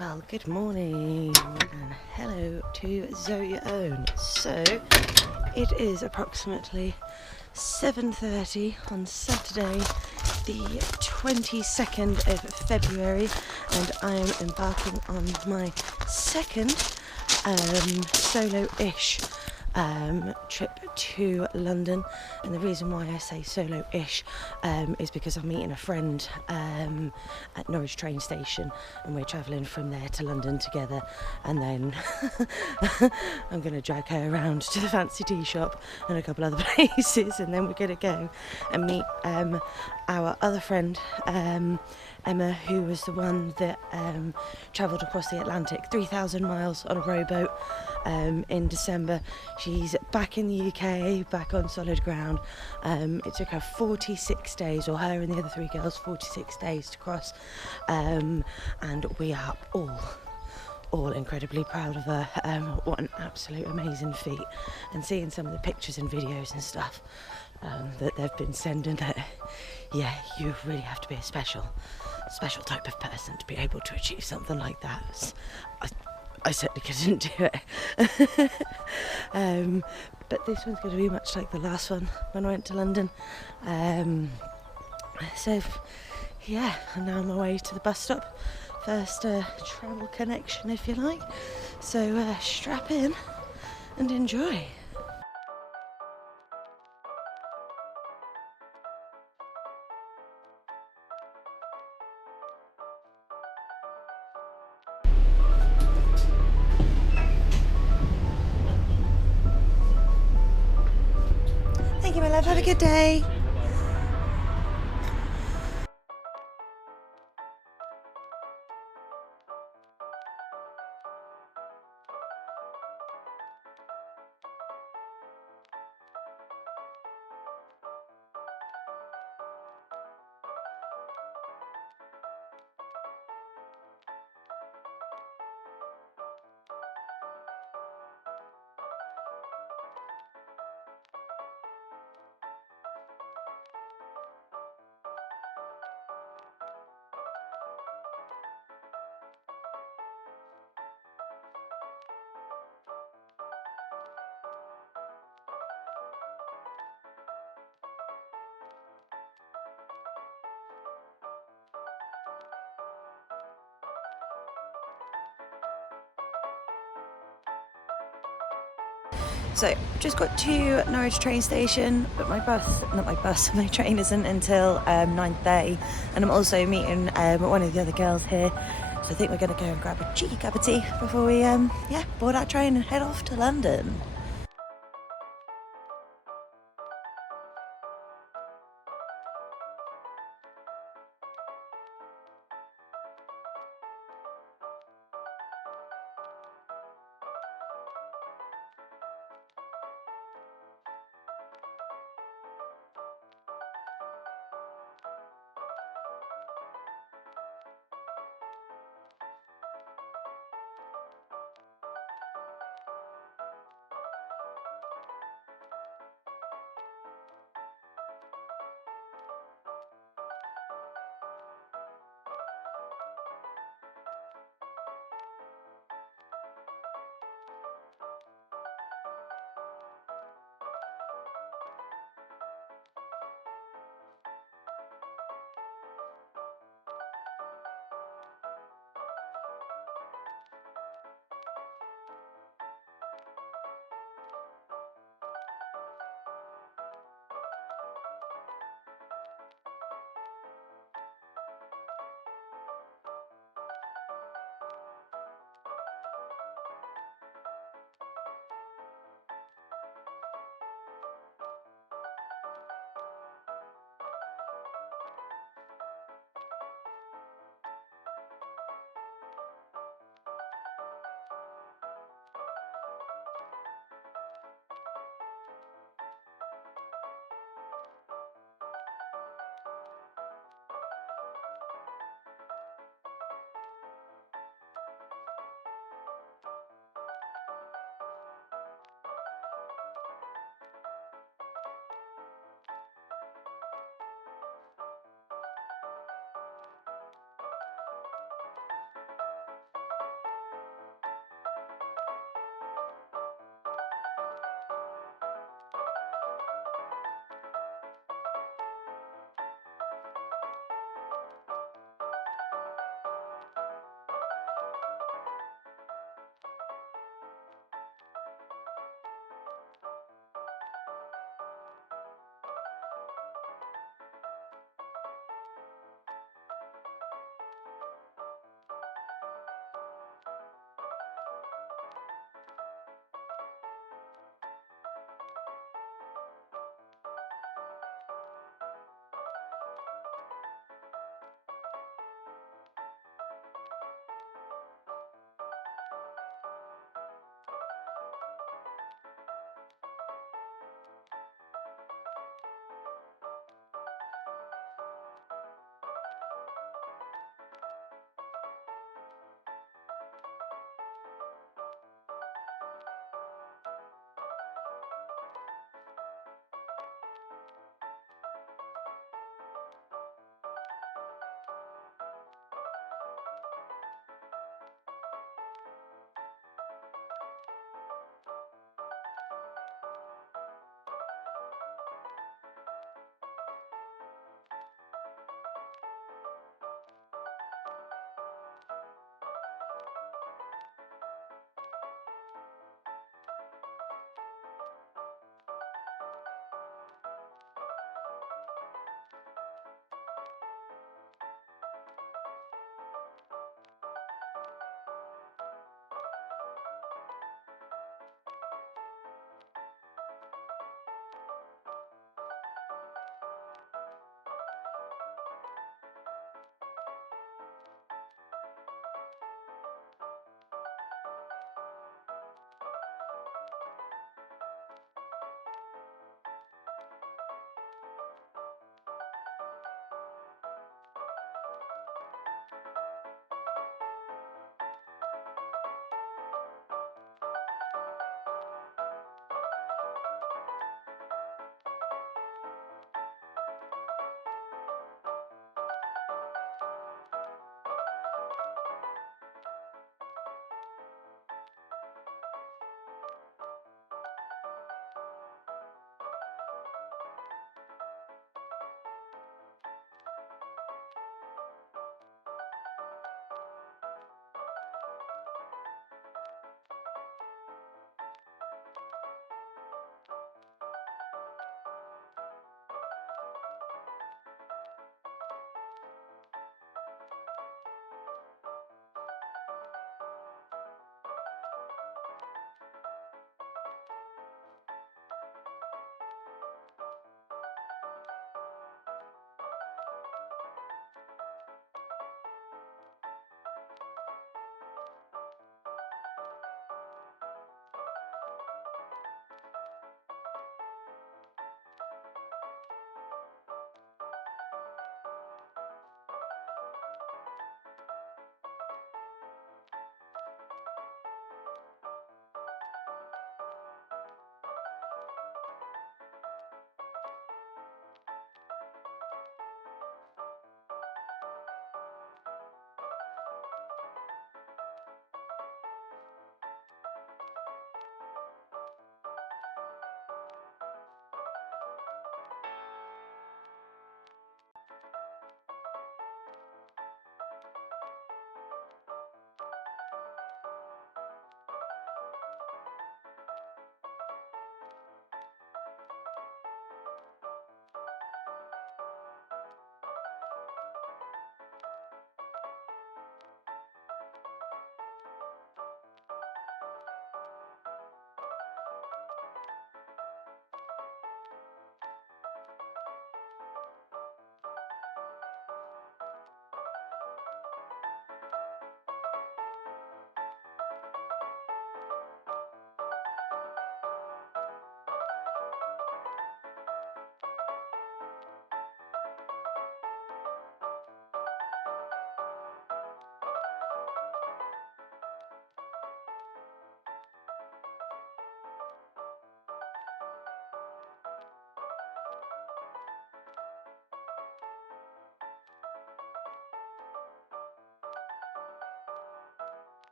Well, good morning and hello to Zoe Own. So, it is approximately 7:30 on Saturday, the 22nd of February, and I am embarking on my second solo-ish trip to London. And the reason why I say solo-ish is because I'm meeting a friend at Norwich train station, and we're travelling from there to London together, and then I'm going to drag her around to the fancy tea shop and a couple other places, and then we're going to go and meet our other friend Emma, who was the one that travelled across the Atlantic 3,000 miles on a rowboat in December. She's back in the UK, back on solid ground. It took her 46 days, or her and the other three girls 46 days to cross, and we are all incredibly proud of her. What an absolute amazing feat, and seeing some of the pictures and videos and stuff that they've been sending, that you really have to be a special type of person to be able to achieve something like that. I certainly couldn't do it. But this one's going to be much like the last one when I went to London. So yeah, I'm now on my way to the bus stop. First travel connection, if you like. So strap in and enjoy. Thank you, my love. Have a good day. So, just got to Norwich train station, but my train isn't until 9:30, and I'm also meeting one of the other girls here, so I think we're going to go and grab a cheeky cup of tea before we board our train and head off to London.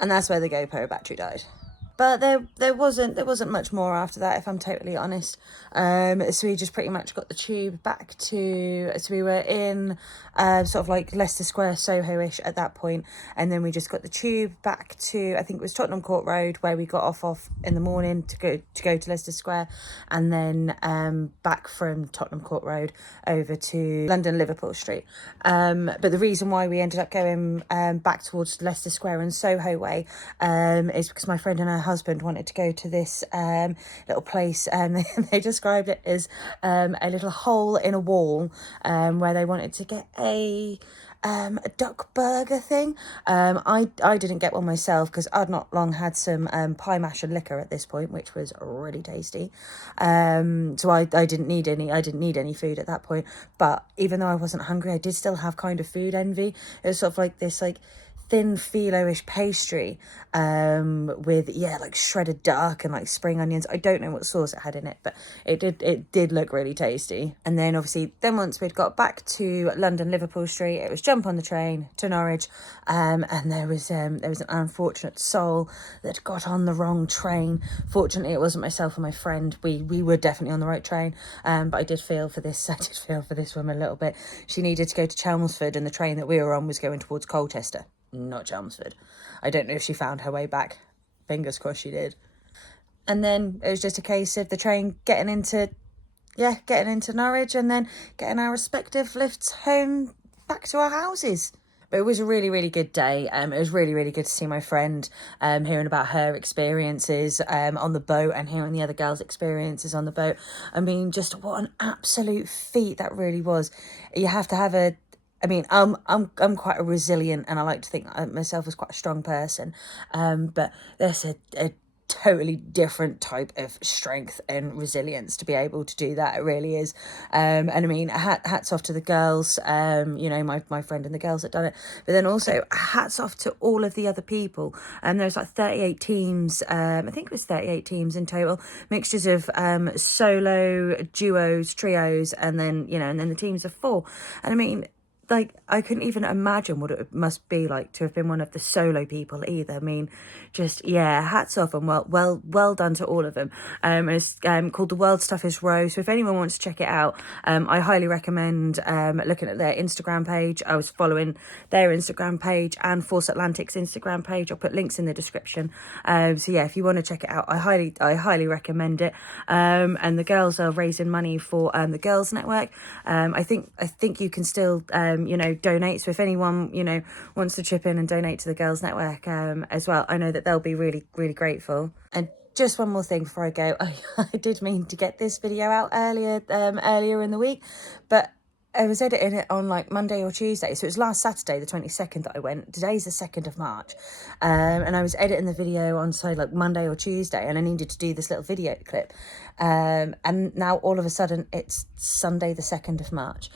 And that's where the GoPro battery died. But there wasn't much more after that, if I'm totally honest. So we just pretty much got the tube back to, so we were in sort of like Leicester Square, Soho-ish at that point, and then we just got the tube back to, I think it was Tottenham Court Road, where we got off in the morning to go to Leicester Square, and then back from Tottenham Court Road over to London Liverpool Street. But the reason why we ended up going back towards Leicester Square and Soho Way is because my friend and her husband wanted to go to this little place, and they described it as a little hole in a wall where they wanted to get a duck burger thing. I didn't get one myself because I'd not long had some pie mash and liquor at this point, which was really tasty. So I didn't need any food at that point. But even though I wasn't hungry, I did still have kind of food envy. It was sort of like this thin phyllo-ish pastry with like shredded duck and like spring onions. I don't know what sauce it had in it, but it did look really tasty. And then obviously once we'd got back to London Liverpool Street, it was jump on the train to Norwich, and there was an unfortunate soul that got on the wrong train. Fortunately it wasn't myself and my friend. We were definitely on the right train, but I did feel for this woman a little bit. She needed to go to Chelmsford, and the train that we were on was going towards Colchester, not Chelmsford. I don't know if she found her way back. Fingers crossed she did. And then it was just a case of the train getting into Norwich, and then getting our respective lifts home back to our houses. But it was a really, really good day. It was really, really good to see my friend, hearing about her experiences on the boat, and hearing the other girls' experiences on the boat. I mean, just what an absolute feat that really was. You have to have I'm quite a resilient, and I like to think myself as quite a strong person. But there's a totally different type of strength and resilience to be able to do that. It really is. And I mean, hats off to the girls, my friend and the girls that done it, but then also hats off to all of the other people. And there's like 38 teams, I think it was 38 teams in total, mixtures of solo, duos, trios, and then the teams of 4. And I mean, I couldn't even imagine what it must be like to have been one of the solo people either. I mean, hats off, and well done to all of them. It's called The World Stuff Is Row. So if anyone wants to check it out, I highly recommend looking at their Instagram page. I was following their Instagram page and Force Atlantic's Instagram page. I'll put links in the description. If you want to check it out, I highly recommend it. And the girls are raising money for the Girls Network. I think you can still donate. So if anyone wants to chip in and donate to the Girls Network as well, I know that they'll be really, really grateful. And just one more thing before I go, I did mean to get this video out earlier in the week, but I was editing it on like Monday or Tuesday. So it was last Saturday, the 22nd, that I went. Today's the 2nd of March. And I was editing the video on, say, like Monday or Tuesday, and I needed to do this little video clip. And now all of a sudden it's Sunday, the 2nd of March.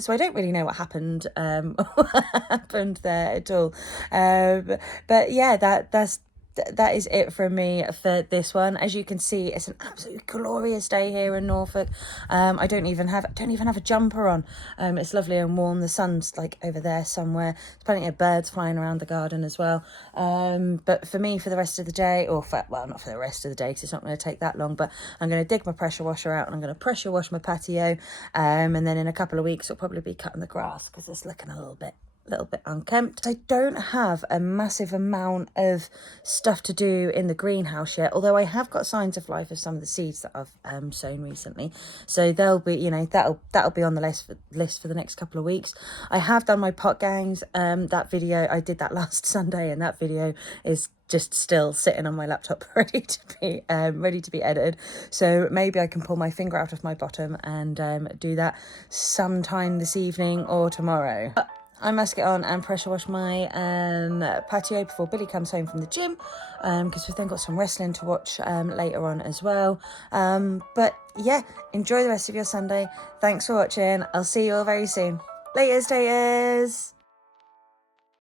So I don't really know what happened there at all. But yeah, that is it from me for this one. As you can see, it's an absolutely glorious day here in Norfolk. I don't even have a jumper on. It's lovely and warm. The sun's like over there somewhere. There's plenty of birds flying around the garden as well. But for me, for the rest of the day, not for the rest of the day, because it's not going to take that long, but I'm going to dig my pressure washer out, and I'm going to pressure wash my patio. And then in a couple of weeks, I'll probably be cutting the grass because it's looking a little bit unkempt. I don't have a massive amount of stuff to do in the greenhouse yet, although I have got signs of life of some of the seeds that I've sown recently, so they'll be that'll be on the list for the next couple of weeks. I have done my pot gangs. That video, I did that last Sunday, and that video is just still sitting on my laptop ready to be edited, so maybe I can pull my finger out of my bottom and do that sometime this evening or tomorrow. I must get on and pressure wash my patio before Billy comes home from the gym, because we've then got some wrestling to watch later on as well. But yeah, enjoy the rest of your Sunday. Thanks for watching. I'll see you all very soon. Laters, taters.